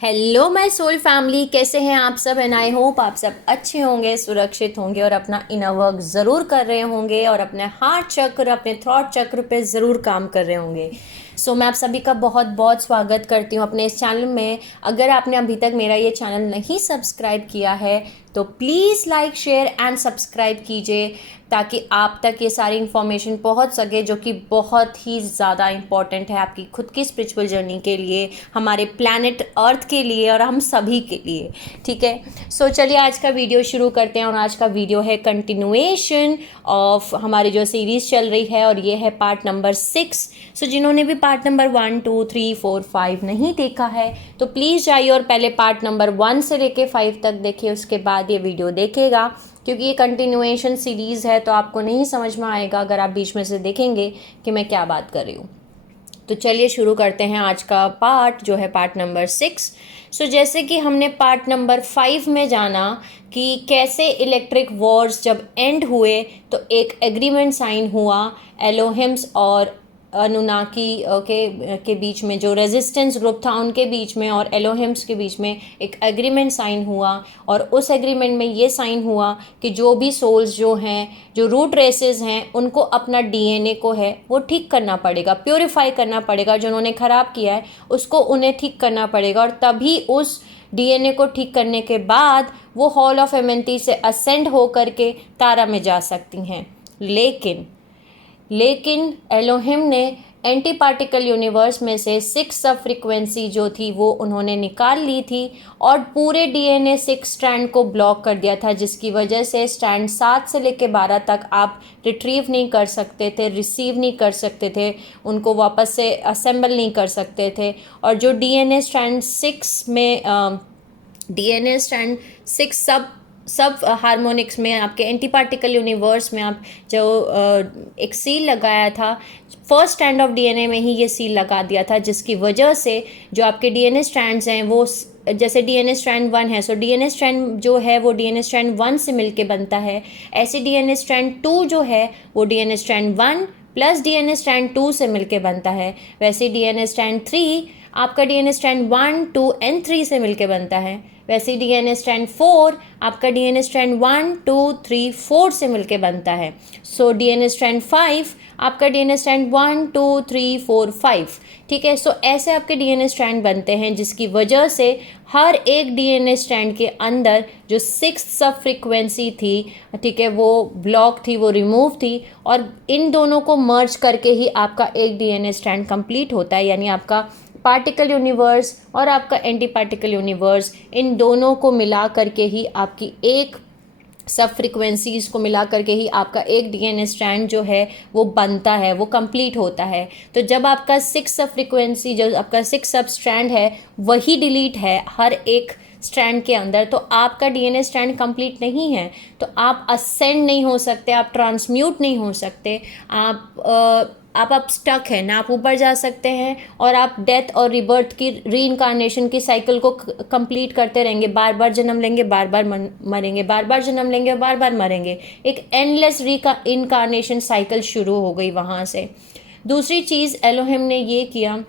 Hello my soul family, कैसे हैं आप सब। एंड आई होप आप सब अच्छे होंगे, सुरक्षित होंगे और अपना इनर वर्क ज़रूर कर रहे होंगे और अपने हार्ट चक्र, अपने थॉट चक्र पे ज़रूर काम कर रहे होंगे। मैं आप सभी का बहुत बहुत स्वागत करती हूँ अपने इस चैनल में। अगर आपने अभी तक मेरा ये चैनल नहीं सब्सक्राइब किया है तो please like share and subscribe कीजिए, ताकि आप तक ये सारी इन्फॉर्मेशन पहुंच सके, जो कि बहुत ही ज़्यादा इम्पॉर्टेंट है आपकी खुद की स्पिरिचुअल जर्नी के लिए, हमारे प्लैनेट अर्थ के लिए और हम सभी के लिए। ठीक है, चलिए आज का वीडियो शुरू करते हैं। और आज का वीडियो है कंटिन्यूएशन ऑफ हमारी जो सीरीज़ चल रही है, और ये है पार्ट नंबर 6। जिन्होंने भी पार्ट नंबर 1, 2, 3, 4, 5 नहीं देखा है तो प्लीज़ जाइए और पहले पार्ट नंबर 1 से लेके 5 तक देखिए, उसके बाद ये वीडियो देखेगा, क्योंकि ये कंटिन्यूएशन सीरीज़ है तो आपको नहीं समझ में आएगा अगर आप बीच में से देखेंगे कि मैं क्या बात कर रही हूँ। तो चलिए शुरू करते हैं आज का पार्ट, जो है पार्ट नंबर 6। जैसे कि हमने पार्ट नंबर 5 में जाना कि कैसे इलेक्ट्रिक वॉर्स जब एंड हुए तो एक एग्रीमेंट साइन हुआ एलोहिम्स और अनुनाकी के बीच में, जो रेजिस्टेंस ग्रुप था उनके बीच में और एलोहिम्स के बीच में एक एग्रीमेंट साइन हुआ। और उस एग्रीमेंट में ये साइन हुआ कि जो भी सोल्स जो हैं, जो रूट रेसेस हैं, उनको अपना डीएनए को है वो ठीक करना पड़ेगा, प्योरीफाई करना पड़ेगा। जो उन्होंने ख़राब किया है उसको उन्हें ठीक करना पड़ेगा, और तभी उस डीएनए को ठीक करने के बाद वो हॉल ऑफ एमेंटी से असेंड हो करके तारा में जा सकती हैं। लेकिन एलोहिम ने एंटी पार्टिकल यूनिवर्स में से 6 सब फ्रीक्वेंसी जो थी वो उन्होंने निकाल ली थी और पूरे डीएनए 6 स्ट्रैंड को ब्लॉक कर दिया था, जिसकी वजह से स्ट्रैंड 7 से लेकर 12 तक आप रिट्रीव नहीं कर सकते थे, रिसीव नहीं कर सकते थे, उनको वापस से असेंबल नहीं कर सकते थे। और जो डीएनए स्ट्रैंड 6 में डीएनए स्ट्रैंड 6 सब हार्मोनिक्स में, आपके एंटी पार्टिकल यूनिवर्स में आप जो एक सील लगाया था, फर्स्ट स्ट्रैंड ऑफ डीएनए में ही ये सील लगा दिया था, जिसकी वजह से जो आपके डीएनए स्ट्रैंड्स हैं वो, जैसे डीएनए स्ट्रैंड 1 है, डीएनए स्ट्रैंड जो है वो डीएनए स्ट्रैंड 1 से मिलके बनता है। ऐसे डीएनए स्ट्रैंड 2 जो है वो DNA strand 1 plus DNA strand 2 से मिलके बनता है। वैसे डीएनए स्ट्रैंड 3 आपका डीएनए स्ट्रैंड 1, 2 एंड 3 से मिलके बनता है। वैसे डीएनए स्ट्रैंड 4 आपका डीएनए स्ट्रैंड 1, 2, 3, 4 से मिलके बनता है। डीएनए स्ट्रैंड 5 आपका डीएनए स्ट्रैंड 1, 2, 3, 4, 5। ठीक है, ऐसे आपके डीएनए स्ट्रैंड बनते हैं, जिसकी वजह से हर एक डीएनए स्ट्रैंड के अंदर जो 6 सब फ्रीक्वेंसी थी, ठीक है, वो ब्लॉक थी, वो रिमूव थी, और इन दोनों को मर्ज करके ही आपका एक डीएनए स्ट्रैंड कंप्लीट होता है। यानी आपका पार्टिकल यूनिवर्स और आपका एंटी पार्टिकल यूनिवर्स, इन दोनों को मिला करके ही आपकी एक सब फ्रीक्वेंसीज़ को मिला करके ही आपका एक डीएनए स्ट्रैंड जो है वो बनता है, वो कंप्लीट होता है। तो जब आपका 6 सब फ्रीक्वेंसी, जो आपका 6 सब स्ट्रैंड है वही डिलीट है हर एक स्ट्रैंड के अंदर, तो आपका डीएनए स्ट्रैंड कंप्लीट नहीं है। तो आप असेंड नहीं हो सकते, आप ट्रांसम्यूट नहीं हो सकते, आप स्टक हैं ना, आप ऊपर जा सकते हैं और आप डेथ और रिबर्थ की, रीइंकार्नेशन की साइकिल को कंप्लीट करते रहेंगे। बार बार जन्म लेंगे, बार बार मरेंगे, बार बार जन्म लेंगे और बार बार मरेंगे। एक एंडलेस इनकारनेशन साइकिल शुरू हो गई वहाँ से। दूसरी चीज़ एलोहिम ने ये किया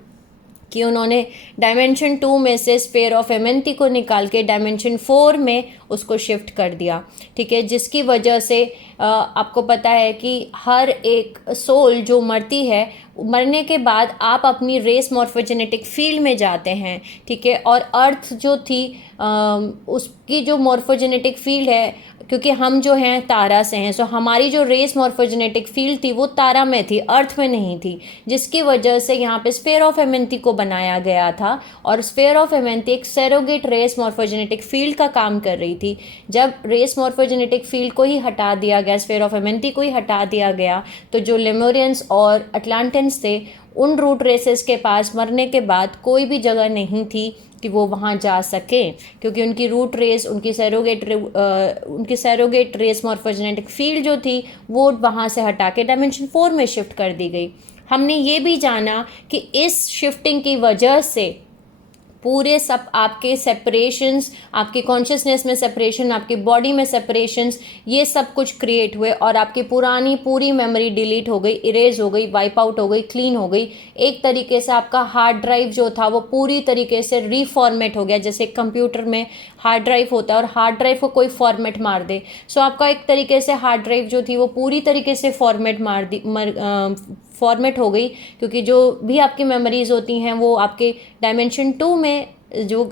कि उन्होंने डायमेंशन 2 में से स्पेयर ऑफ एमेंटी को निकाल के डायमेंशन 4 में उसको शिफ्ट कर दिया। ठीक है, जिसकी वजह से आपको पता है कि हर एक सोल जो मरती है, मरने के बाद आप अपनी रेस मॉर्फोजेनेटिक फील्ड में जाते हैं। ठीक है, और अर्थ जो थी उसकी जो मॉर्फोजेनेटिक फील्ड है, क्योंकि हम जो हैं तारा से हैं, हमारी जो रेस मॉर्फोजेनेटिक फील्ड थी वो तारा में थी, अर्थ में नहीं थी, जिसकी वजह से यहाँ पे स्फेयर ऑफ एमेंटी को बनाया गया था। और स्फेयर ऑफ एमेंटी एक सैरोगेट रेस मॉर्फोजेनेटिक फील्ड का काम कर रही थी। जब रेस मॉर्फोजेनेटिक फील्ड को ही हटा दिया गया, स्फेयर ऑफ एमेंटी को ही हटा दिया गया, तो जो लेमोरियंस और अटलांटियंस थे, उन रूट रेसेस के पास मरने के बाद कोई भी जगह नहीं थी कि वो वहाँ जा सकें, क्योंकि उनकी रूट रेस, उनकी सैरोगेट रेस मॉर्फोजेनेटिक फील्ड जो थी वो वहाँ से हटा के डायमेंशन 4 में शिफ्ट कर दी गई। हमने ये भी जाना कि इस शिफ्टिंग की वजह से पूरे सब आपके सेपरेशंस, आपके कॉन्शियसनेस में सेपरेशन, आपकी बॉडी में सेपरेशंस, ये सब कुछ क्रिएट हुए और आपकी पुरानी पूरी मेमोरी डिलीट हो गई, इरेज हो गई, वाइप आउट हो गई, क्लीन हो गई। एक तरीके से आपका हार्ड ड्राइव जो था वो पूरी तरीके से रीफॉर्मेट हो गया, जैसे कंप्यूटर में हार्ड ड्राइव होता है और हार्ड ड्राइव को कोई फॉर्मेट मार दे। सो आपका एक तरीके से हार्ड ड्राइव जो थी वो पूरी तरीके से फॉर्मेट हो गई, क्योंकि जो भी आपकी मेमोरीज होती हैं वो आपके डायमेंशन 2 में जो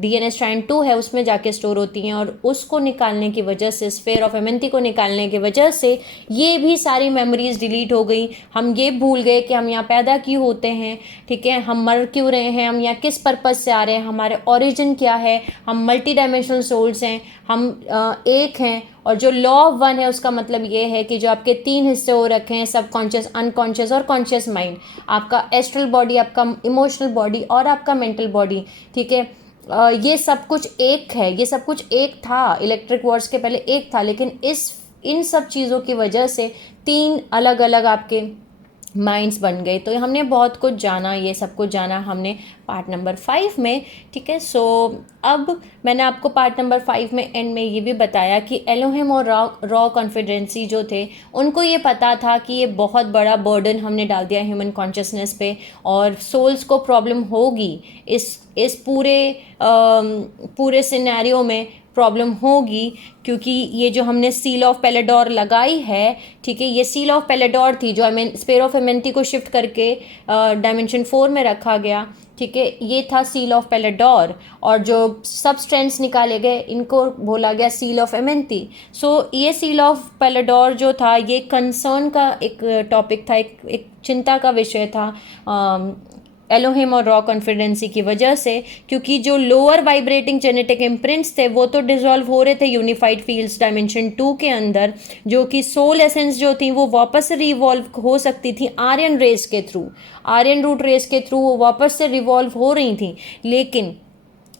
डीएनए स्ट्रैंड 2 है उसमें जाके स्टोर होती हैं, और उसको निकालने की वजह से, स्फीयर ऑफ एमेंथी को निकालने की वजह से ये भी सारी मेमोरीज डिलीट हो गई। हम ये भूल गए कि हम यहाँ पैदा क्यों होते हैं, ठीक है, हम मर क्यों रहे हैं, हम यहाँ किस पर्पज़ से आ रहे हैं, हमारे ओरिजिन क्या है, हम मल्टी डायमेंशनल सोल्स हैं, हम एक हैं। और जो लॉ ऑफ वन है उसका मतलब ये है कि जो आपके 3 हिस्से हो रखे हैं, सब कॉन्शियस, अनकॉन्शियस और कॉन्शियस माइंड, आपका एस्ट्रल बॉडी, आपका इमोशनल बॉडी और आपका मेंटल बॉडी, ठीक है, ये सब कुछ एक है, ये सब कुछ एक था, इलेक्ट्रिक वर्ड्स के पहले एक था, लेकिन इन सब चीज़ों की वजह से 3 अलग अलग आपके माइंड्स बन गए। तो हमने बहुत कुछ जाना, ये सब कुछ जाना हमने पार्ट नंबर 5 में, ठीक है। सो अब मैंने आपको पार्ट नंबर 5 में एंड में ये भी बताया कि एलोहिम और रॉ कॉन्फिडेंसी जो थे उनको ये पता था कि ये बहुत बड़ा बर्डन हमने डाल दिया ह्यूमन कॉन्शियसनेस पे, और सोल्स को प्रॉब्लम होगी इस पूरे सिनेरियो में, प्रॉब्लम होगी, क्योंकि ये जो हमने सील ऑफ पेलेडोर लगाई है, ठीक है, ये सील ऑफ पेलेडोर थी जो स्फीयर ऑफ एमेंथी को शिफ्ट करके डायमेंशन 4 में रखा गया, ठीक है, ये था सील ऑफ पेलेडोर, और जो सबस्टेंस निकाले गए इनको बोला गया सील ऑफ एमेंथी। सो ये सील ऑफ पेलेडोर जो था ये कंसर्न का एक टॉपिक था, एक चिंता का विषय था एलोहिम और रॉ कॉन्फिडेंसी की वजह से, क्योंकि जो लोअर वाइब्रेटिंग जेनेटिक इम्प्रिंट्स थे वो तो डिसॉल्व हो रहे थे यूनिफाइड फील्ड्स डायमेंशन 2 के अंदर, जो कि सोल एसेंस जो थी वो वापस से रिवॉल्व हो सकती थी आर्यन रेस के थ्रू, आर्यन रूट रेस के थ्रू वो वापस से रिवॉल्व हो रही थी। लेकिन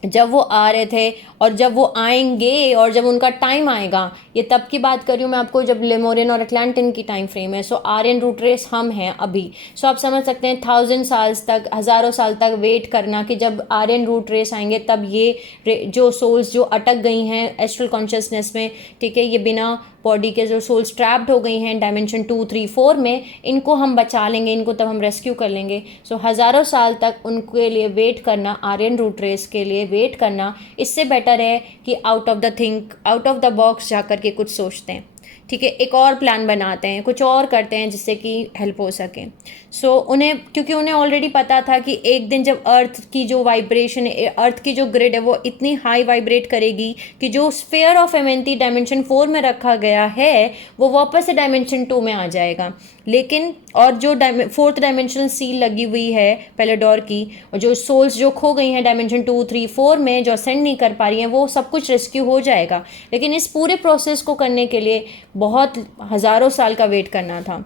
जब वो आ रहे थे और जब वो आएंगे और जब उनका टाइम आएगा, ये तब की बात कर रही हूँ मैं आपको जब लेमोरियन और अटलांटिन की टाइम फ्रेम है। सो आर्यन रूट रेस हम हैं अभी। सो आप समझ सकते हैं 1000 साल्स तक, हज़ारों साल तक वेट करना कि जब आर्यन रूट रेस आएंगे तब ये जो सोल्स जो अटक गई हैं एस्ट्रल कॉन्शियसनेस में, ठीक है, ये बिना बॉडी के जो सोल्स ट्रैप्ड हो गई हैं डायमेंशन 2, 3, 4 में, इनको हम बचा लेंगे, इनको तब हम रेस्क्यू कर लेंगे। सो हज़ारों साल तक उनके लिए वेट करना, आर्यन रूट रेस के लिए वेट करना, इससे बेटर है कि आउट ऑफ द बॉक्स जा कर के कुछ सोचते हैं, ठीक है, एक और प्लान बनाते हैं, कुछ और करते हैं जिससे कि हेल्प हो सके। सो क्योंकि उन्हें ऑलरेडी पता था कि एक दिन जब अर्थ की जो वाइब्रेशन है, अर्थ की जो ग्रिड है वो इतनी हाई वाइब्रेट करेगी कि जो स्फीयर ऑफ एमेंथी डायमेंशन 4 में रखा गया है वो वापस से डायमेंशन 2 में आ जाएगा। लेकिन और जो 4th डायमेंशनल सील लगी हुई है पेलेडोर की, और जो सोल्स जो खो गई हैं डायमेंशन 2, 3, 4 में, जो असेंड नहीं कर पा रही हैं, वो सब कुछ रेस्क्यू हो जाएगा। लेकिन इस पूरे प्रोसेस को करने के लिए बहुत हज़ारों साल का वेट करना था।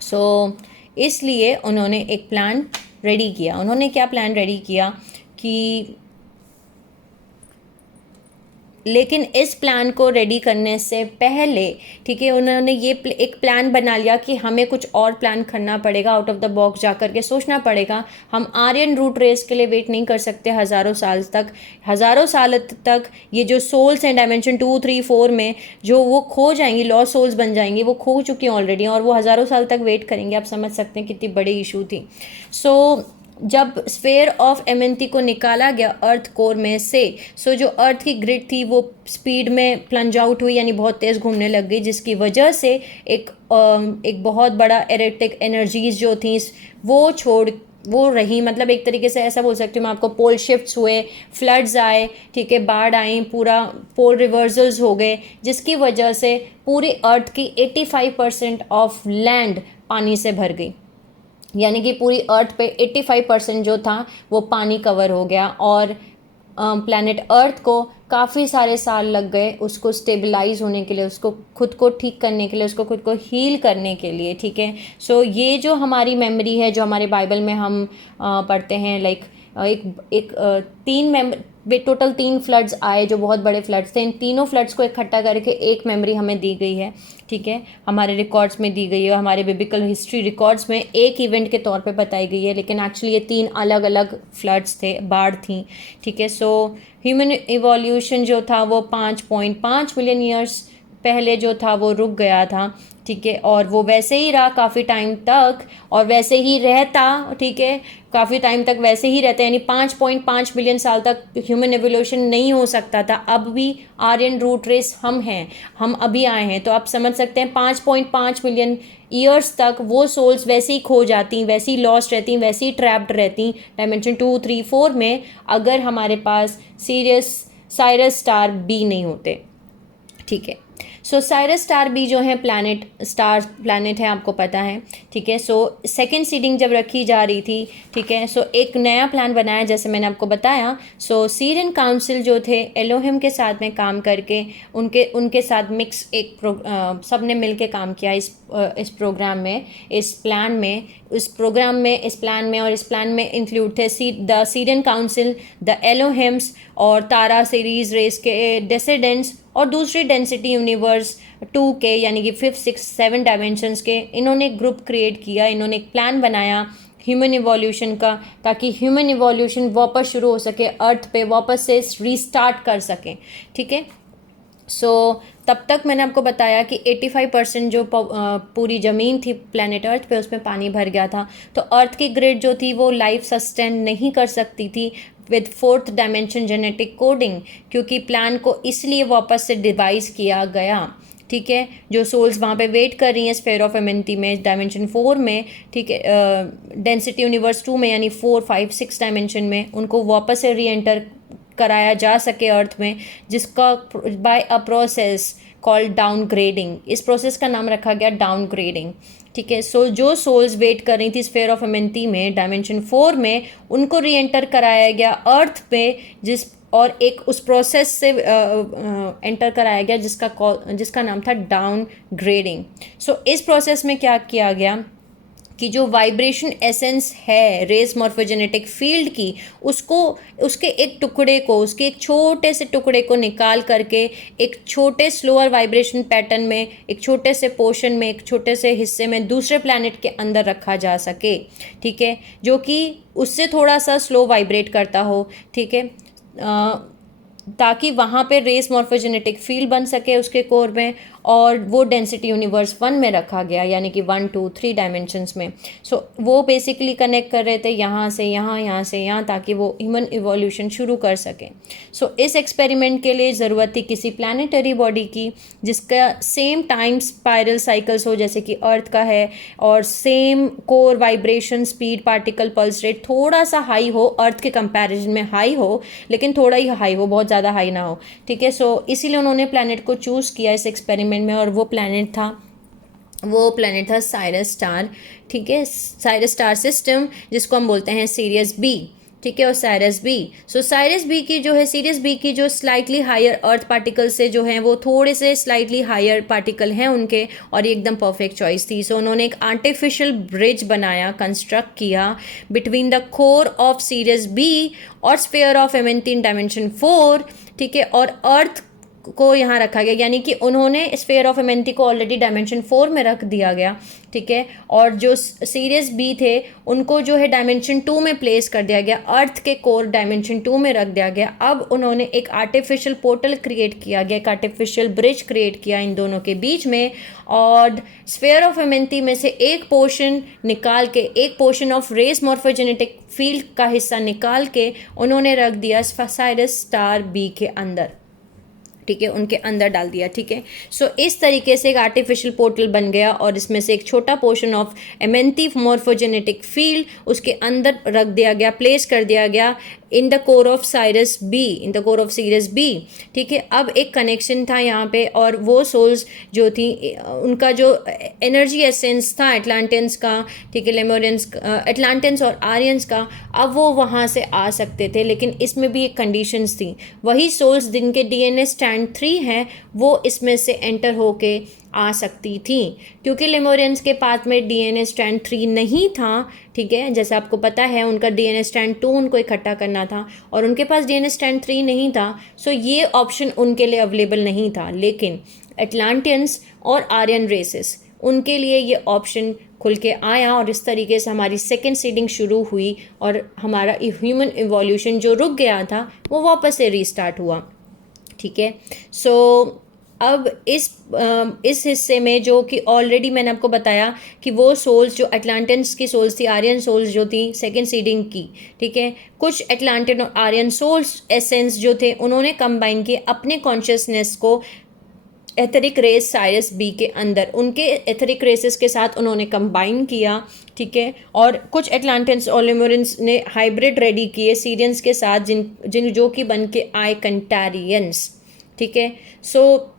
सो इसलिए उन्होंने एक प्लान रेडी किया। उन्होंने क्या प्लान रेडी किया कि, लेकिन इस प्लान को रेडी करने से पहले, ठीक है, उन्होंने ये एक प्लान बना लिया कि हमें कुछ और प्लान करना पड़ेगा, आउट ऑफ द बॉक्स जा कर के सोचना पड़ेगा। हम आर्यन रूट रेस के लिए वेट नहीं कर सकते हज़ारों साल तक ये जो सोल्स हैं डायमेंशन 2, 3, 4 में, जो वो खो जाएंगी, लॉस्ट सोल्स बन जाएंगी, वो खो चुकी हैं ऑलरेडी, और वो हज़ारों साल तक वेट करेंगे। आप समझ सकते हैं कितनी बड़ी इशू थी। सो जब स्फीयर ऑफ एमेंथी को निकाला गया अर्थ कोर में से, सो जो अर्थ की ग्रिड थी वो स्पीड में प्लंज आउट हुई, यानी बहुत तेज़ घूमने लग गई, जिसकी वजह से एक बहुत बड़ा एरेटिक एनर्जीज जो थी वो रही, मतलब एक तरीके से ऐसा बोल सकती हूँ मैं आपको, पोल शिफ्ट्स हुए, फ्लड्स आए, ठीक है, बाढ़ आई, पूरा पोल रिवर्सल्स हो गए, जिसकी वजह से पूरी अर्थ की 85% ऑफ लैंड पानी से भर गई। यानी कि पूरी अर्थ पे 85% जो था वो पानी कवर हो गया, और प्लैनेट अर्थ को काफ़ी सारे साल लग गए उसको स्टेबलाइज होने के लिए, उसको खुद को ठीक करने के लिए, उसको खुद को हील करने के लिए, ठीक है। सो ये जो हमारी मेमोरी है, जो हमारे बाइबल में हम पढ़ते हैं, लाइक वे टोटल 3 फ्लड्स आए जो बहुत बड़े फ्लड्स थे। इन तीनों फ्लड्स को इकट्ठा करके एक मेमोरी हमें दी गई है, ठीक है, हमारे रिकॉर्ड्स में दी गई है, हमारे बिब्लिकल हिस्ट्री रिकॉर्ड्स में एक इवेंट के तौर पे बताई गई है, लेकिन एक्चुअली ये 3 अलग अलग फ्लड्स थे, बाढ़ थी, ठीक है। सो ह्यूमन इवोल्यूशन जो था वो 5.5 मिलियन ईयर्स पहले जो था वो रुक गया था, ठीक है, और वो वैसे ही रहा काफ़ी टाइम तक और वैसे ही रहता, ठीक है, काफ़ी टाइम तक वैसे ही रहता, यानी 5.5 मिलियन साल तक ह्यूमन एवोल्यूशन नहीं हो सकता था। अब भी आर्यन रूट रेस हम हैं, हम अभी आए हैं, तो आप समझ सकते हैं 5.5 मिलियन ईयर्स तक वो सोल्स वैसे ही खो जाती, वैसे ही लॉस्ट रहती, वैसे ही ट्रैप्ड रहती डायमेंशन 2, 3, 4 में, अगर हमारे पास साइरस स्टार बी नहीं होते, ठीक है। सो साइरस स्टार बी जो है स्टार प्लैनेट है, आपको पता है, ठीक है। सो सेकेंड सीडिंग जब रखी जा रही थी, ठीक है, सो एक नया प्लान बनाया जैसे मैंने आपको बताया। सो सीरियन काउंसिल जो थे एलोहिम के साथ में काम करके उनके साथ मिक्स सब ने मिल के काम किया इस प्रोग्राम में, इस प्लान में इंक्लूड थे द सीरियन काउंसिल, द एलोहिम्स और तारा सीरीज रेस के डेसिडेंट्स और दूसरी डेंसिटी यूनिवर्स 2 के यानी कि 5, 6, 7 डायमेंशंस के। इन्होंने ग्रुप क्रिएट किया, इन्होंने एक प्लान बनाया ह्यूमन इवोल्यूशन का, ताकि ह्यूमन इवोल्यूशन वापस शुरू हो सके, अर्थ पे वापस से रीस्टार्ट कर सकें, ठीक है। सो तब तक मैंने आपको बताया कि 85% जो पूरी ज़मीन थी प्लैनेट अर्थ पे उसमें पानी भर गया था, तो अर्थ की ग्रिड जो थी वो लाइफ सस्टेन नहीं कर सकती थी with 4th dimension genetic coding, क्योंकि प्लान को इसलिए वापस से डिवाइस किया गया, ठीक है। जो सोल्स वहाँ पे वेट कर रही हैं स्फेयर ऑफ एमेंटी में डायमेंशन 4 में, ठीक है, डेंसिटी यूनिवर्स 2 में यानी 4, 5, 6 डायमेंशन में, उनको वापस से री एंटर कराया जा सके अर्थ में, जिसका by a process called downgrading, इस प्रोसेस का नाम रखा गया डाउनग्रेडिंग, ठीक है। सो जो सोल्स वेट कर रही थी स्फेयर ऑफ एमेंटी में डायमेंशन 4 में, उनको री एंटर कराया गया अर्थ पे, और एक उस प्रोसेस से एंटर कराया गया जिसका नाम था डाउन ग्रेडिंग। सो इस प्रोसेस में क्या किया गया कि जो वाइब्रेशन एसेंस है रेस मॉर्फोजेनेटिक फील्ड की, उसके एक छोटे से टुकड़े को निकाल करके एक छोटे स्लोअर वाइब्रेशन पैटर्न में, एक छोटे से पोर्शन में, एक छोटे से हिस्से में दूसरे प्लैनेट के अंदर रखा जा सके, ठीक है, जो कि उससे थोड़ा सा स्लो वाइब्रेट करता हो, ठीक है, ताकि वहाँ पे रेस मॉर्फोजेनेटिक फील्ड बन सके उसके कोर में, और वो डेंसिटी यूनिवर्स 1 में रखा गया, यानी कि 1, 2, 3 डायमेंशंस में। सो वो बेसिकली कनेक्ट कर रहे थे यहाँ से यहाँ, यहाँ से यहाँ, ताकि वो ह्यूमन इवोल्यूशन शुरू कर सके। सो इस एक्सपेरिमेंट के लिए ज़रूरत थी किसी प्लानिटरी बॉडी की जिसका सेम टाइम स्पायरल साइकिल्स हो जैसे कि अर्थ का है, और same core vibration speed particle pulse rate थोड़ा सा हाई हो, अर्थ के कंपैरिजन में हाई हो, लेकिन थोड़ा ही हाई हो, बहुत ज़्यादा हाई ना हो, ठीक है। सो इसीलिए उन्होंने प्लैनेट को चूज़ किया इस एक्सपेरिमेंट में, और वो प्लैनेट था साइरस स्टार, ठीक है, साइरस स्टार सिस्टम, जिसको हम बोलते हैं सीरियस बी, ठीक है, और साइरस बी। सो साइरस बी की जो है, सीरियस बी की जो स्लाइटली हायर अर्थ पार्टिकल से जो हैं वो थोड़े से स्लाइटली हायर पार्टिकल हैं उनके, और ये एकदम परफेक्ट चॉइस थी। सो उन्होंने एक आर्टिफिशियल ब्रिज बनाया, कंस्ट्रक्ट किया between the core of Sirius B और स्फीयर ऑफ एमेंटीन डायमेंशन 4, ठीक है, और अर्थ को यहाँ रखा गया, यानी कि उन्होंने स्फीयर ऑफ एमेंटी को ऑलरेडी डायमेंशन 4 में रख दिया गया, ठीक है, और जो सीरियस बी थे उनको जो है डायमेंशन 2 में प्लेस कर दिया गया, अर्थ के कोर डायमेंशन 2 में रख दिया गया। अब उन्होंने एक आर्टिफिशियल पोर्टल क्रिएट किया गया, एक आर्टिफिशियल ब्रिज क्रिएट किया इन दोनों के बीच में, और स्फीयर ऑफ एमेंटी में से एक पोर्शन निकाल के, एक portion of race morphogenetic field का हिस्सा निकाल के उन्होंने रख दिया साइरस स्टार बी के अंदर, ठीक है, उनके अंदर डाल दिया, ठीक है। सो इस तरीके से एक आर्टिफिशियल पोर्टल बन गया, और इसमें से एक छोटा portion of Amenti morphogenetic field उसके अंदर रख दिया गया, प्लेस कर दिया गया in the core of Sirius B, in the core of Sirius B, ठीक है। अब एक कनेक्शन था यहाँ पे, और वो सोल्स जो थी उनका जो एनर्जी एसेंस था एटलांटियंस का, ठीक है, लेमोरियंस, एटलांटियंस और आर्यंस का, अब वो वहाँ से आ सकते थे, लेकिन इसमें भी एक कंडीशंस थी। वही सोल्स जिनके DNA स्टैंड 3 हैं वो इसमें से एंटर होके आ सकती थी, क्योंकि लेमोरियंस के पाथ में डीएनए स्ट्रैंड 3 नहीं था, ठीक है, जैसे आपको पता है उनका डीएनए स्ट्रैंड 2 उनको इकट्ठा करना था और उनके पास डीएनए स्ट्रैंड 3 नहीं था, सो ये ऑप्शन उनके लिए अवेलेबल नहीं था। लेकिन एटलांटियंस और आर्यन रेसेस, उनके लिए ये ऑप्शन खुल के आया और इस तरीके से हमारी सेकेंड सीडिंग शुरू हुई और हमारा ह्यूमन इवोल्यूशन जो रुक गया था वो वापस से रीस्टार्ट हुआ, ठीक है। सो अब इस हिस्से में जो कि ऑलरेडी मैंने आपको बताया कि वो सोल्स जो एटलांटियंस की सोल्स थी, आर्यन सोल्स जो थी सेकेंड सीडिंग की, ठीक है, कुछ एटलांटियन और आर्यन सोल्स एसेंस जो थे उन्होंने कंबाइन किए अपने कॉन्शियसनेस को एथरिक रेस साइरस बी के अंदर, उनके एथरिक रेसेस के साथ उन्होंने कंबाइन किया, ठीक है। और कुछ एटलांटियंस और लेमोरियंस ने हाइब्रिड रेडी किए सीरियंस के साथ, जिन जो कि बन के आए कंटारियंस, ठीक है। सो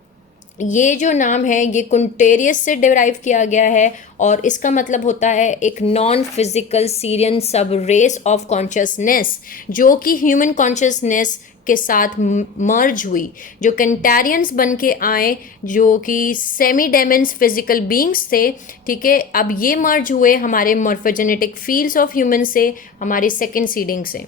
ये जो नाम है ये कुंटेरियस से डिराइव किया गया है और इसका मतलब होता है एक नॉन फिजिकल सीरियन सब रेस ऑफ कॉन्शियसनेस जो कि ह्यूमन कॉन्शियसनेस के साथ मर्ज हुई, जो कंटारियंस बन के आए जो कि सेमी डेमेंस फिजिकल बींग्स थे, ठीक है। अब ये मर्ज हुए हमारे मॉर्फोजेनेटिक फील्ड्स ऑफ ह्यूमन से, हमारी सेकेंड सीडिंग से।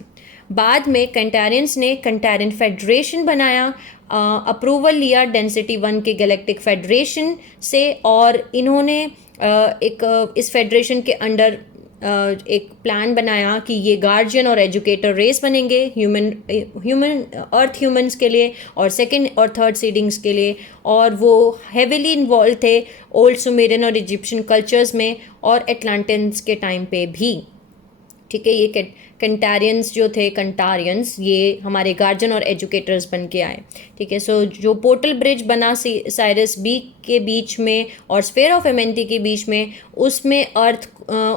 बाद में कंटारियंस ने कंटारियन फेडरेशन बनाया, अप्रूवल लिया डेंसिटी 1 के गैलेक्टिक फेडरेशन से और इन्होंने इस फेडरेशन के अंडर एक प्लान बनाया कि ये गार्जियन और एजुकेटर रेस बनेंगे ह्यूमन अर्थ ह्यूमंस के लिए और सेकंड और थर्ड सीडिंग्स के लिए, और वो हेविली इन्वॉल्व थे ओल्ड सुमेरियन और इजिप्शियन कल्चर्स में और एटलांटियंस के टाइम पे भी, ठीक है। ये कंटारियंस जो थे, कंटारियंस, ये हमारे गार्जियन और एजुकेटर्स बन के आए, ठीक है। सो जो पोर्टल ब्रिज बना साइरस बी के बीच में और स्फेयर ऑफ एमेंटी के बीच में, उसमें अर्थ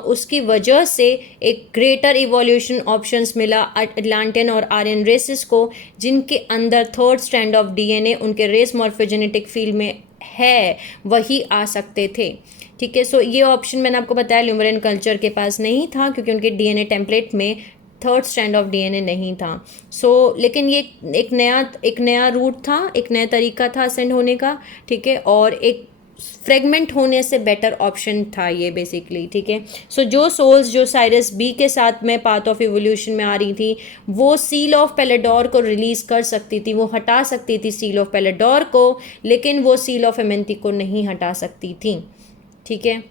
उसकी वजह से एक ग्रेटर इवोल्यूशन ऑप्शंस मिला अटलांटियन और आर्यन रेसेस को, जिनके अंदर थर्ड स्ट्रैंड ऑफ डीएनए उनके रेस मॉर्फोजेनेटिक फील्ड में है, वही आ सकते थे, ठीक है। सो ये ऑप्शन मैंने आपको बताया ल्यूमरियन कल्चर के पास नहीं था क्योंकि उनके डीएनए टेम्पलेट में थर्ड स्ट्रैंड ऑफ डीएनए नहीं था। सो लेकिन ये एक नया रूट था, एक नया तरीका था असेंड होने का, ठीक है, और एक फ्रेगमेंट होने से बेटर ऑप्शन था ये बेसिकली, ठीक है। सो जो सोल्स जो साइरस बी के साथ में पाथ ऑफ इवोल्यूशन में आ रही थी वो सील ऑफ पेलेडोर को रिलीज कर सकती थी, वो हटा सकती थी सील ऑफ पेलेडोर को, लेकिन वो सील ऑफ एमेंथी को नहीं हटा सकती थी, ठीक है।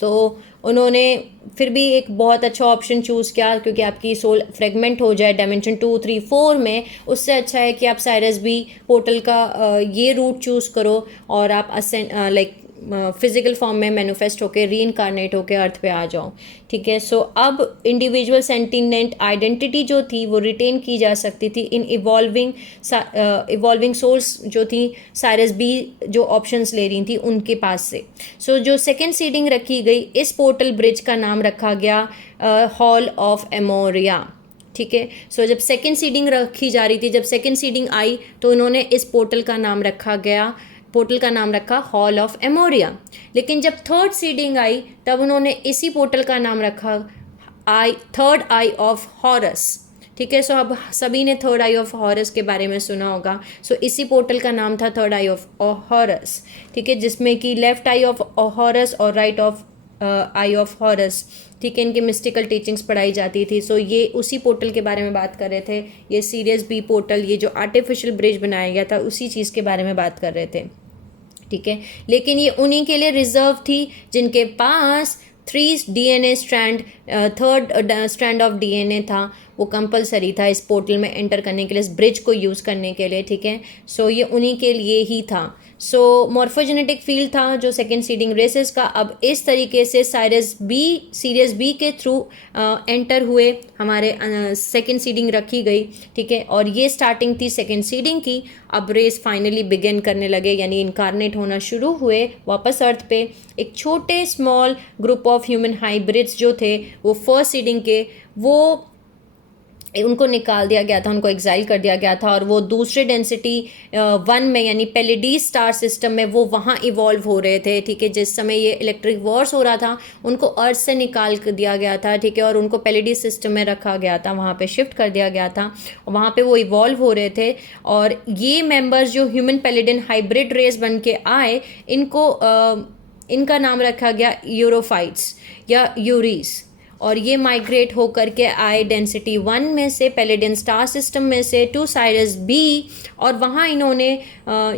तो उन्होंने फिर भी एक बहुत अच्छा ऑप्शन चूज़ किया क्योंकि आपकी सोल फ्रेगमेंट हो जाए डायमेंशन 2, 3, 4 में, उससे अच्छा है कि आप साइरस बी पोर्टल का ये रूट चूज़ करो और आप लाइक फिजिकल फॉर्म में मैनिफेस्ट होकर रीइनकारनेट होकर अर्थ पे आ जाओ, ठीक है। सो अब इंडिविजुअल सेंटिनेंट आइडेंटिटी जो थी वो रिटेन की जा सकती थी इन इवॉल्विंग सोर्स जो थी साइरस बी जो ऑप्शंस ले रही थी उनके पास से। सो जो सेकेंड सीडिंग रखी गई, इस पोर्टल ब्रिज का नाम रखा गया हॉल ऑफ एमोरिया, ठीक है। सो जब सेकेंड सीडिंग रखी जा रही थी, जब सेकेंड सीडिंग आई तो उन्होंने इस पोर्टल का नाम रखा हॉल ऑफ एमोरिया। लेकिन जब थर्ड सीडिंग आई तब उन्होंने इसी पोर्टल का नाम रखा थर्ड आई ऑफ हॉरस, ठीक है। सो अब सभी ने थर्ड आई ऑफ हॉरस के बारे में सुना होगा। सो इसी पोर्टल का नाम था थर्ड आई ऑफ हॉरस, ठीक है, जिसमें कि लेफ्ट आई ऑफ हॉरस और right of I of harrows, ठीक है, इनके मिस्टिकल टीचिंग्स पढ़ाई जाती थी। सो ये उसी पोर्टल के बारे में बात कर रहे थे, ये सीरियस बी पोर्टल, ये जो आर्टिफिशियल ब्रिज बनाया गया था उसी चीज़ के बारे में बात कर रहे थे, ठीक है। लेकिन ये उन्हीं के लिए रिजर्व थी जिनके पास 3 DNA strand, third strand of DNA था, वो कंपलसरी था इस पोर्टल में एंटर करने के लिए, इस ब्रिज को यूज़ करने के लिए, ठीक है। सो ये उन्हीं के लिए ही था। सो मॉर्फोजेनेटिक फील्ड था जो सेकेंड सीडिंग रेसेस का, अब इस तरीके से सीरियस बी के थ्रू एंटर हुए, हमारे सेकेंड सीडिंग रखी गई, ठीक है। और ये स्टार्टिंग थी सेकेंड सीडिंग की। अब रेस फाइनली बिगिन करने लगे, यानी इनकारनेट होना शुरू हुए वापस अर्थ पे। एक छोटे small group of human hybrids जो थे वो फर्स्ट सीडिंग के, वो उनको निकाल दिया गया था, उनको एग्जाइल कर दिया गया था, और वो दूसरे डेंसिटी 1 में यानी पेलिडी स्टार सिस्टम में वो वहाँ इवॉल्व हो रहे थे, ठीक है। जिस समय ये इलेक्ट्रिक वॉर्स हो रहा था उनको अर्थ से निकाल कर दिया गया था, ठीक है, और उनको पेलिडी सिस्टम में रखा गया था, वहाँ पे शिफ्ट कर दिया गया था, वहाँ पे वो इवॉल्व हो रहे थे। और ये मेंबर्स जो ह्यूमन पेलिडन हाइब्रिड रेस बन के आए, इनका नाम रखा गया यूरोफाइट्स या यूरीज। और ये माइग्रेट होकर के आए डेंसिटी 1 में से, पेलिडन स्टार सिस्टम में से, टू साइरस बी, और वहाँ इन्होंने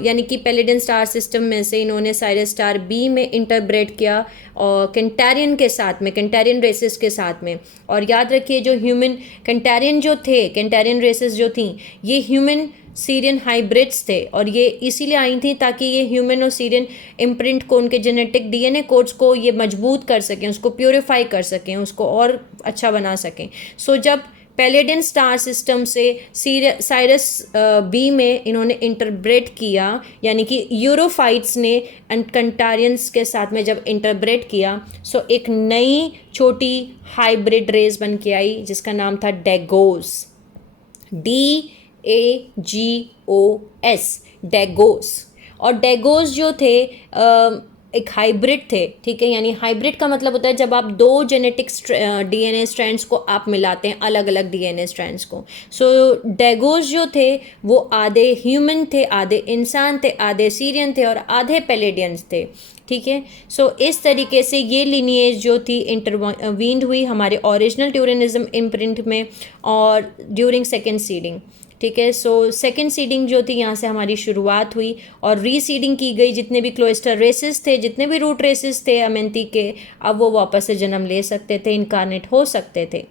यानी कि पेलिडन स्टार सिस्टम में से इन्होंने साइरस स्टार बी में इंटरब्रेड किया और कैंटारियन के साथ में, कैंटारियन रेसेस के साथ में। और याद रखिए जो ह्यूमन कैंटारियन जो थे, कैंटारियन रेसेस जो थी, ये ह्यूमन सीरियन हाइब्रिड्स थे, और ये इसीलिए आई थी ताकि ये ह्यूमन और सीरियन इम्प्रिंट को, उनके जेनेटिक डीएनए कोड्स को ये मजबूत कर सकें, उसको प्योरीफाई कर सकें, उसको और अच्छा बना सकें। सो जब पेलिडन स्टार सिस्टम से साइरस बी में इन्होंने इंटरब्रेड किया, यानी कि यूरोफाइट्स ने कंटारियंस के साथ में जब इंटरब्रेड किया, सो एक नई छोटी हाइब्रिड रेस बन के आई जिसका नाम था डेगोस, DAGOS, डेगोस। और डेगोस जो थे एक हाइब्रिड थे, ठीक है। यानी हाइब्रिड का मतलब होता है जब आप दो जेनेटिक डीएनए स्ट्रैंड्स को आप मिलाते हैं, अलग अलग डीएनए स्ट्रैंड्स को। सो डेगोस जो थे वो आधे ह्यूमन थे, आधे इंसान थे, आधे सीरियन थे और आधे पेलेडियंस थे, ठीक है। सो इस तरीके से ये लिनिएज जो थी इंटरवीन्ड हुई हमारे ओरिजिनल ट्यूरेनिज्म इम्प्रिंट में और ड्यूरिंग सेकेंड सीडिंग, ठीक है। सो सेकेंड सीडिंग जो थी यहाँ से हमारी शुरुआत हुई और रीसीडिंग की गई। जितने भी क्लोस्टर रेसेस थे, जितने भी रूट रेसेस थे अमेंती के, अब वो वापस से जन्म ले सकते थे, इनकारनेट हो सकते थे।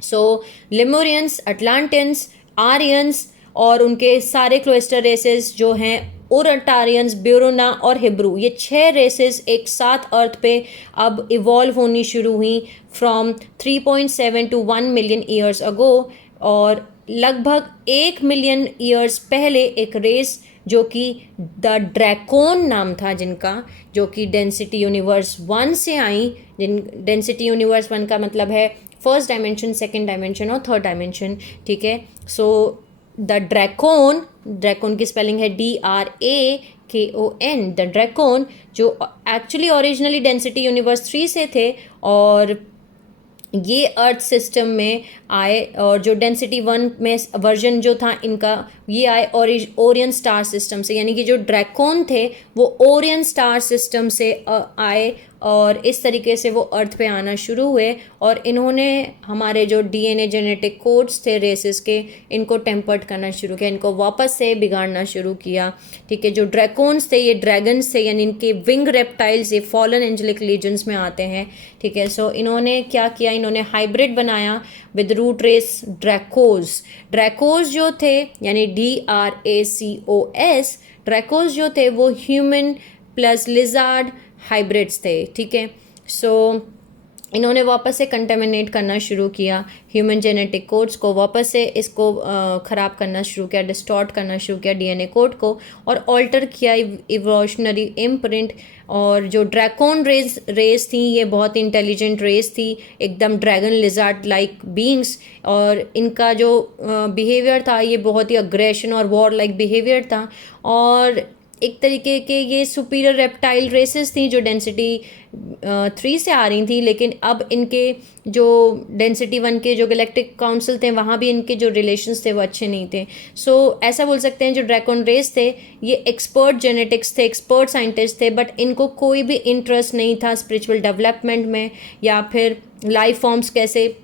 सो लेमुरियंस, अटलांटियंस, आर्यंस और उनके सारे क्लोस्टर रेसेस जो हैं, ओरटारियंस, ब्यूरोना और हिब्रू, ये 6 रेसेस एक साथ अर्थ पे अब इवॉल्व होनी शुरू हुई from 3.7 to 1 million years ago. और लगभग 1 मिलियन ईयर्स पहले एक रेस जो कि द ड्रैकोन नाम था जिनका, जो कि डेंसिटी यूनिवर्स 1 से आई, जिन डेंसिटी यूनिवर्स 1 का मतलब है फर्स्ट डायमेंशन, सेकेंड डायमेंशन और थर्ड डायमेंशन, ठीक है। सो द ड्रैकोन, ड्रैकोन की स्पेलिंग है DRAKON, द ड्रैकोन, जो एक्चुअली ओरिजिनली डेंसिटी यूनिवर्स 3 से थे और ये अर्थ सिस्टम में आए। और जो डेंसिटी 1 में वर्जन जो था इनका, ये आए ओरियन स्टार सिस्टम से, यानी कि जो ड्रैकोन थे वो ओरियन स्टार सिस्टम से आए और इस तरीके से वो अर्थ पे आना शुरू हुए। और इन्होंने हमारे जो डीएनए जेनेटिक कोड्स थे रेसेस के, इनको टेम्पर्ड करना शुरू किया, इनको वापस से बिगाड़ना शुरू किया, ठीक है। जो ड्रैकोन्स थे ये ड्रैगन्स थे, यानी इनके विंग रेप्टाइल्स, ये फॉलन एंजेलिक लीजन्स में आते हैं, ठीक है। सो इन्होंने क्या किया, इन्होंने हाइब्रिड बनाया विद रूट रेस ड्रैकोस। ड्रैकोस जो थे यानी DRACOS, ड्रैकोस जो थे वो ह्यूमन प्लस लिजार्ड हाइब्रिड्स थे, ठीक है। सो इन्होंने वापस से कंटेमिनेट करना शुरू किया ह्यूमन जेनेटिक कोड्स को, वापस से इसको ख़राब करना शुरू किया, डिस्टॉर्ट करना शुरू किया डीएनए कोड को, और ऑल्टर किया इवोल्यूशनरी इम्प्रिंट। और जो ड्रैकोन रेस थी ये बहुत इंटेलिजेंट रेस थी, एकदम ड्रैगन लिजार्ड लाइक बीइंग्स, और इनका जो बिहेवियर था ये बहुत ही अग्रेशन और वॉर लाइक बिहेवियर था। और एक तरीके के ये सुपीरियर रेप्टाइल रेसेस थी जो डेंसिटी 3 से आ रही थी, लेकिन अब इनके जो डेंसिटी 1 के जो गैलेक्टिक काउंसिल थे वहाँ भी इनके जो रिलेशंस थे वो अच्छे नहीं थे। सो ऐसा बोल सकते हैं जो ड्रैकोन रेस थे ये एक्सपर्ट जेनेटिक्स थे, एक्सपर्ट साइंटिस्ट थे, बट इनको कोई भी इंटरेस्ट नहीं था स्पिरिचुअल डेवलपमेंट में या फिर लाइफ फॉर्म्स कैसे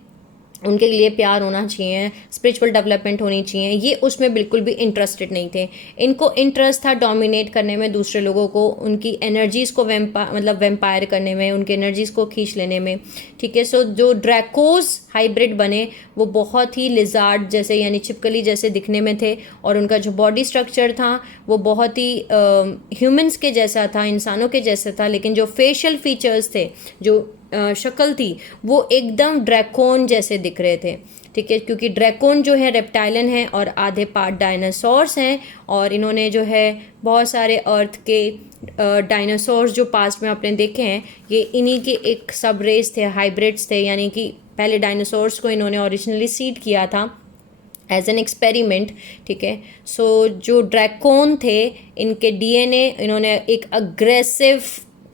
उनके लिए प्यार होना चाहिए, स्पिरिचुअल डेवलपमेंट होनी चाहिए, ये उसमें बिल्कुल भी इंटरेस्टेड नहीं थे। इनको इंटरेस्ट था डोमिनेट करने में दूसरे लोगों को, उनकी एनर्जीज़ को वेम्पायर करने में, उनके एनर्जीज़ को खींच लेने में, ठीक है। सो जो ड्रैकोस हाइब्रिड बने वो बहुत ही लिजार्ड जैसे यानी छिपकली जैसे दिखने में थे, और उनका जो बॉडी स्ट्रक्चर था वो बहुत ही ह्यूमंस के जैसा था, इंसानों के जैसा था, लेकिन जो फेशियल फीचर्स थे, जो शक्ल थी, वो एकदम ड्रैकोन जैसे दिख रहे थे, ठीक है। क्योंकि ड्रैकोन जो है रेप्टाइलन है और आधे पार्ट डायनासोर्स हैं, और इन्होंने जो है बहुत सारे अर्थ के डायनासोर्स जो पास्ट में आपने देखे हैं ये इन्हीं के एक सब रेस थे, हाइब्रिड्स थे, यानी कि पहले डायनासोर्स को इन्होंने ओरिजिनली सीड किया था एज एन एक्सपेरिमेंट, ठीक है। सो जो ड्रैकोन थे, इनके डीएनए इन्होंने एक aggressive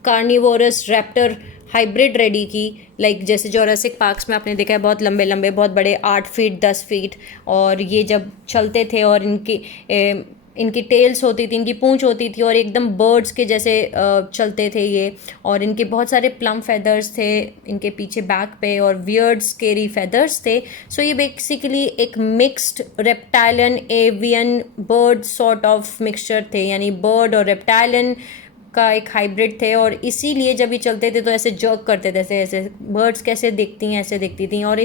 carnivorous Raptor hybrid ready की, लाइक जैसे जोरासिक पार्क्स में आपने देखा है, बहुत लंबे लंबे, बहुत बड़े, 8 फीट 10 फीट, और ये जब चलते थे और इनकी टेल्स होती थी, इनकी पूंछ होती थी, और एकदम बर्ड्स के जैसे चलते थे ये, और इनके बहुत सारे प्लम फेदर्स थे इनके पीछे बैक पे, और वियर्ड स्केरी फेदर्स थे। सो ये बेसिकली एक mixed reptilian avian bird sort of mixture थे, यानी बर्ड और रेप्टाइलियन का एक हाइब्रिड थे, और इसीलिए जब ये चलते थे तो ऐसे जर्क करते थे, ऐसे ऐसे बर्ड्स कैसे दिखती हैं ऐसे दिखती थी, और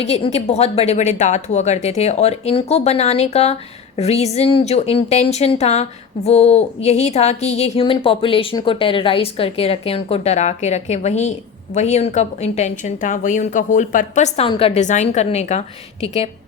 ये इनके बहुत बड़े बड़े दांत हुआ करते थे। और इनको बनाने का रीज़न, जो इंटेंशन था, वो यही था कि ये ह्यूमन पॉपुलेशन को टेरराइज करके रखें, उनको डरा के रखें, वही उनका इंटेंशन था, वही उनका होल पर्पस था उनका डिज़ाइन करने का, ठीक है।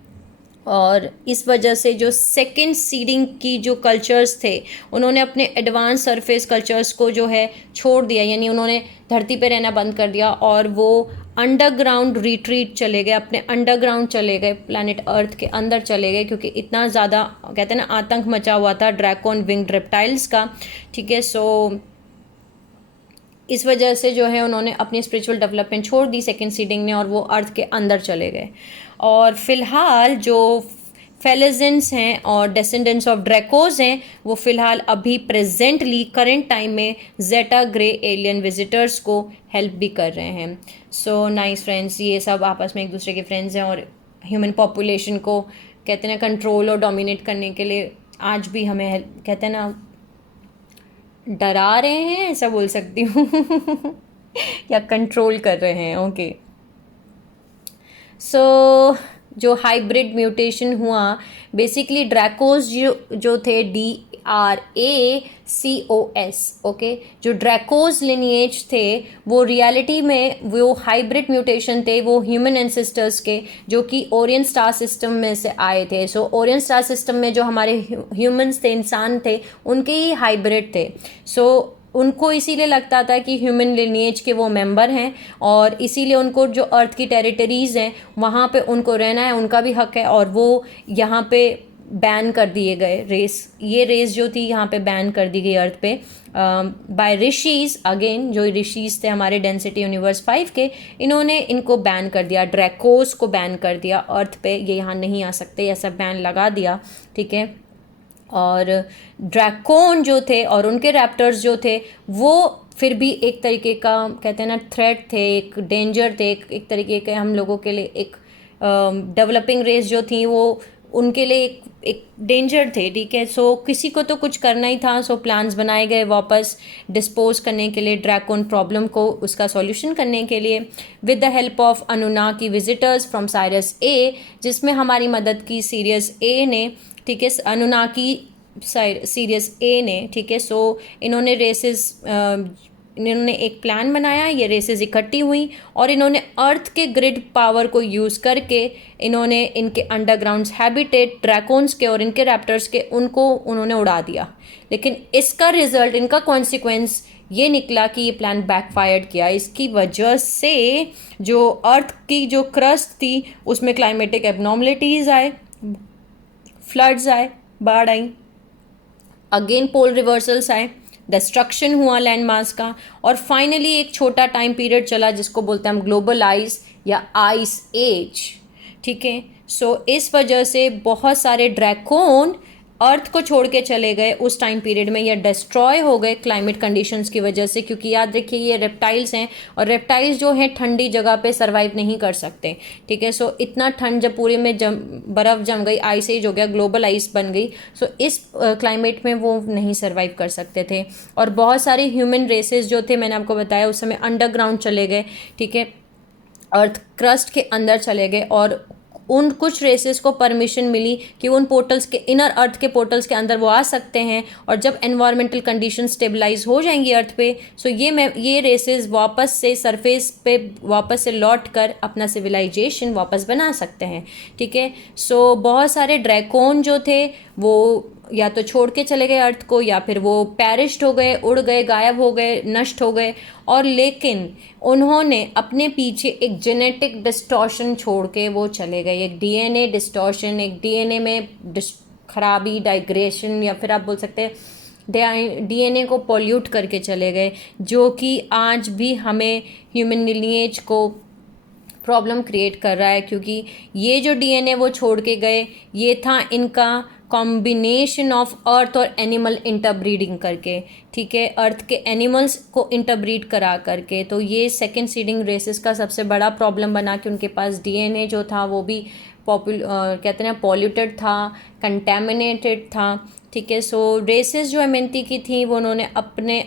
और इस वजह से जो सेकेंड सीडिंग की जो कल्चर्स थे, उन्होंने अपने एडवांस सरफेस कल्चर्स को जो है छोड़ दिया, यानी उन्होंने धरती पे रहना बंद कर दिया, और वो अंडरग्राउंड रिट्रीट चले गए, अपने अंडरग्राउंड चले गए, प्लैनेट अर्थ के अंदर चले गए, क्योंकि इतना ज़्यादा कहते हैं ना आतंक मचा हुआ था ड्रैकोन विंग्ड रेप्टाइल्स का, ठीक है। सो इस वजह से जो है उन्होंने अपनी स्पिरिचुअल डेवलपमेंट छोड़ दी सेकेंड सीडिंग ने, और वो अर्थ के अंदर चले गए। और फिलहाल जो फेलेजेंट्स हैं और डेसेंडेंट्स ऑफ ड्रैकोज हैं, वो फिलहाल अभी प्रेजेंटली करंट टाइम में जेटा ग्रे एलियन विजिटर्स को हेल्प भी कर रहे हैं। सो नाइस फ्रेंड्स, ये सब आपस में एक दूसरे के फ्रेंड्स हैं, और ह्यूमन पॉपुलेशन को कहते हैं ना कंट्रोल और डोमिनेट करने के लिए आज भी हमें कहते हैं ना डरा रहे हैं, ऐसा बोल सकती हूँ या कंट्रोल कर रहे हैं। ओके, सो जो हाइब्रिड म्यूटेशन हुआ, बेसिकली ड्रैकोस जो थे DRACOS, ओके, जो ड्रैकोस लिनिएज थे, वो रियलिटी में वो हाइब्रिड म्यूटेशन थे, वो ह्यूमन एंसेस्टर्स के, जो कि ओरियन स्टार सिस्टम में से आए थे। सो ओरियन स्टार सिस्टम में जो हमारे ह्यूमंस थे, इंसान थे, उनके ही हाइब्रिड थे। सो उनको इसीलिए लगता था कि ह्यूमन लिनिएज के वो मेंबर हैं, और इसीलिए उनको जो अर्थ की टेरिटरीज़ हैं वहाँ पे उनको रहना है, उनका भी हक है, और वो यहाँ पे बैन कर दिए गए ये रेस जो थी यहाँ पे बैन कर दी गई अर्थ पे बाय ऋषिज। अगेन जो ऋषिज थे हमारे डेंसिटी यूनिवर्स 5 के, इन्होंने इनको बैन कर दिया, ड्रैकोस को बैन कर दिया अर्थ पे, ये यहाँ नहीं आ सकते, ऐसा बैन लगा दिया, ठीक है। और ड्रैकोन जो थे और उनके रैप्टर्स जो थे, वो फिर भी एक तरीके का कहते हैं ना थ्रेट थे, एक डेंजर थे, एक तरीके के हम लोगों के लिए एक डेवलपिंग रेस जो थी, वो उनके लिए एक डेंजर थे, ठीक है। सो किसी को तो कुछ करना ही था, सो प्लान्स बनाए गए वापस डिस्पोज करने के लिए, ड्रैकोन प्रॉब्लम को उसका सॉल्यूशन करने के लिए, with the help of Anunnaki visitors from Sirius A, जिसमें हमारी मदद की सीरियस ए ने, ठीक है, अनुनाकी सीरियस ए ने, ठीक है। सो इन्होंने इन्होंने एक प्लान बनाया, ये रेसेस इकट्ठी हुई, और इन्होंने अर्थ के ग्रिड पावर को यूज़ करके इन्होंने इनके अंडरग्राउंड हैबिटेट ड्रैकोन्स के और इनके रैप्टर्स के उन्होंने उड़ा दिया। लेकिन इसका रिजल्ट, इनका कॉन्सिक्वेंस ये निकला कि ये प्लान बैकफायर्ड किया। इसकी वजह से जो अर्थ की जो क्रस्ट थी उसमें क्लाइमेटिक एबनॉर्मलिटीज़ आए, फ्लड्स आए, बाढ़ आई, अगेन पोल रिवर्सल्स आए, डिस्ट्रक्शन हुआ लैंड मास का, और फाइनली एक छोटा टाइम पीरियड चला जिसको बोलते हैं हम ग्लोबल आइस या आइस एज, ठीक है। सो इस वजह से बहुत सारे ड्रैकोन अर्थ को छोड़ के चले गए उस टाइम पीरियड में, या डिस्ट्रॉय हो गए क्लाइमेट कंडीशंस की वजह से, क्योंकि याद रखिए ये रेप्टाइल्स हैं, और रेप्टाइल्स जो हैं ठंडी जगह पे सरवाइव नहीं कर सकते, ठीक है। सो इतना ठंड जब पूरे में बर्फ़ जम गई, आइस एज हो गया, ग्लोबल आइस बन गई, सो इस क्लाइमेट में वो नहीं सर्वाइव कर सकते थे। और बहुत सारे ह्यूमन रेसेस जो थे, मैंने आपको बताया, उस समय अंडरग्राउंड चले गए, ठीक है, अर्थ क्रस्ट के अंदर चले गए, और उन कुछ रेसेस को परमिशन मिली कि उन पोर्टल्स के, इनर अर्थ के पोर्टल्स के अंदर वो आ सकते हैं, और जब एनवायरमेंटल कंडीशन स्टेबलाइज हो जाएंगी अर्थ पे, सो ये रेसेस वापस से सरफेस पे वापस से लौट कर अपना सिविलाइजेशन वापस बना सकते हैं, ठीक है। सो बहुत सारे ड्रैकोन जो थे वो या तो छोड़ के चले गए अर्थ को, या फिर वो पेरिश्ड हो गए, उड़ गए, गायब हो गए, नष्ट हो गए। और लेकिन उन्होंने अपने पीछे एक जेनेटिक डिस्टॉर्शन छोड़ के वो चले गए, एक डीएनए डिस्टॉर्शन, एक डीएनए में खराबी, डाइग्रेशन, या फिर आप बोल सकते हैं डीएनए को पॉल्यूट करके चले गए, जो कि आज भी हमें ह्यूमन लिनिएज को प्रॉब्लम क्रिएट कर रहा है। क्योंकि ये जो डीएनए वो छोड़ के गए, ये था इनका कॉम्बिनेशन ऑफ अर्थ और एनिमल इंटरब्रीडिंग करके, ठीक है, अर्थ के एनिमल्स को इंटरब्रीड करा करके। तो ये सेकेंड सीडिंग रेसेस का सबसे बड़ा प्रॉब्लम बना कि उनके पास डीएनए जो था वो भी कहते हैं पॉल्यूटेड था, कंटेमिनेटेड था, ठीक है। सो रेसेस जो एमेंटी की थी वो उन्होंने अपने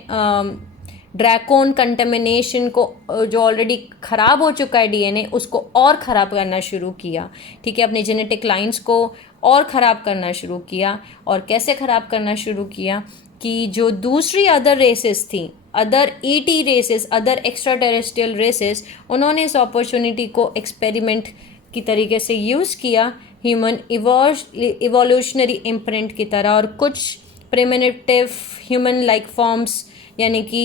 ड्रैकोन कंटेमिनेशन को, जो ऑलरेडी ख़राब हो चुका है डीएनए, उसको और ख़राब करना शुरू किया, ठीक है, अपनी जेनेटिक लाइंस को और ख़राब करना शुरू किया। और कैसे ख़राब करना शुरू किया कि जो दूसरी अदर रेसेस थी, other ET races, other extraterrestrial races, उन्होंने इस अपॉर्चुनिटी को एक्सपेरिमेंट की तरीके से यूज़ किया ह्यूमन इवोल्यूशनरी इम्प्रिंट की तरह। और कुछ प्रिमिटिव ह्यूमन लाइक फॉर्म्स, यानी कि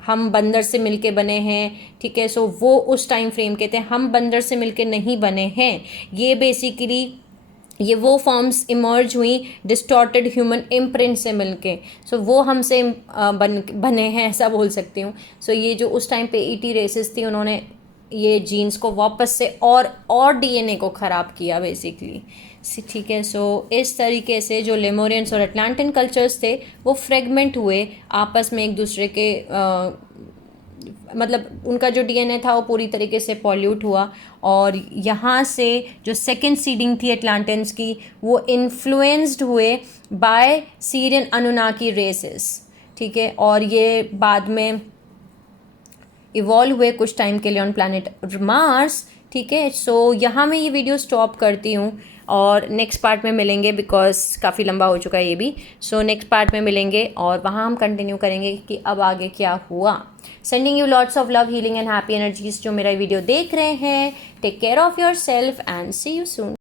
हम बंदर से मिलके बने हैं, ठीक है। सो वो उस टाइम फ्रेम के थे, हम बंदर से मिलके नहीं बने हैं। ये बेसिकली ये वो फॉर्म्स इमर्ज हुई डिस्टॉर्टेड ह्यूमन इम्प्रिंट से मिलके। सो वो हमसे बने हैं, ऐसा बोल सकती हूँ। सो ये जो उस टाइम पे ईटी रेसेस थी, उन्होंने ये जीन्स को वापस से और डीएनए को ख़राब किया बेसिकली, ठीक है। सो इस तरीके से जो लेमोरियंस और अटलांटिन कल्चर्स थे वो फ्रेगमेंट हुए आपस में, एक दूसरे के मतलब उनका जो डीएनए था वो पूरी तरीके से पॉल्यूट हुआ। और यहाँ से जो सेकेंड सीडिंग थी अटलांटिन्स की, वो इन्फ्लुएंस्ड हुए बाय सीरियन अनुनाकी रेसेस, ठीक है। और ये बाद में इवॉल्व हुए कुछ टाइम के लिए ऑन प्लैनेट मार्स, ठीक है। सो यहाँ मैं ये वीडियो स्टॉप करती हूँ और नेक्स्ट पार्ट में मिलेंगे, बिकॉज काफ़ी लंबा हो चुका है ये भी। सो नेक्स्ट पार्ट में मिलेंगे और वहाँ हम कंटिन्यू करेंगे कि अब आगे क्या हुआ। Sending you lots of love, healing and happy energies जो मेरा वीडियो देख रहे हैं। Take care of yourself and see you soon.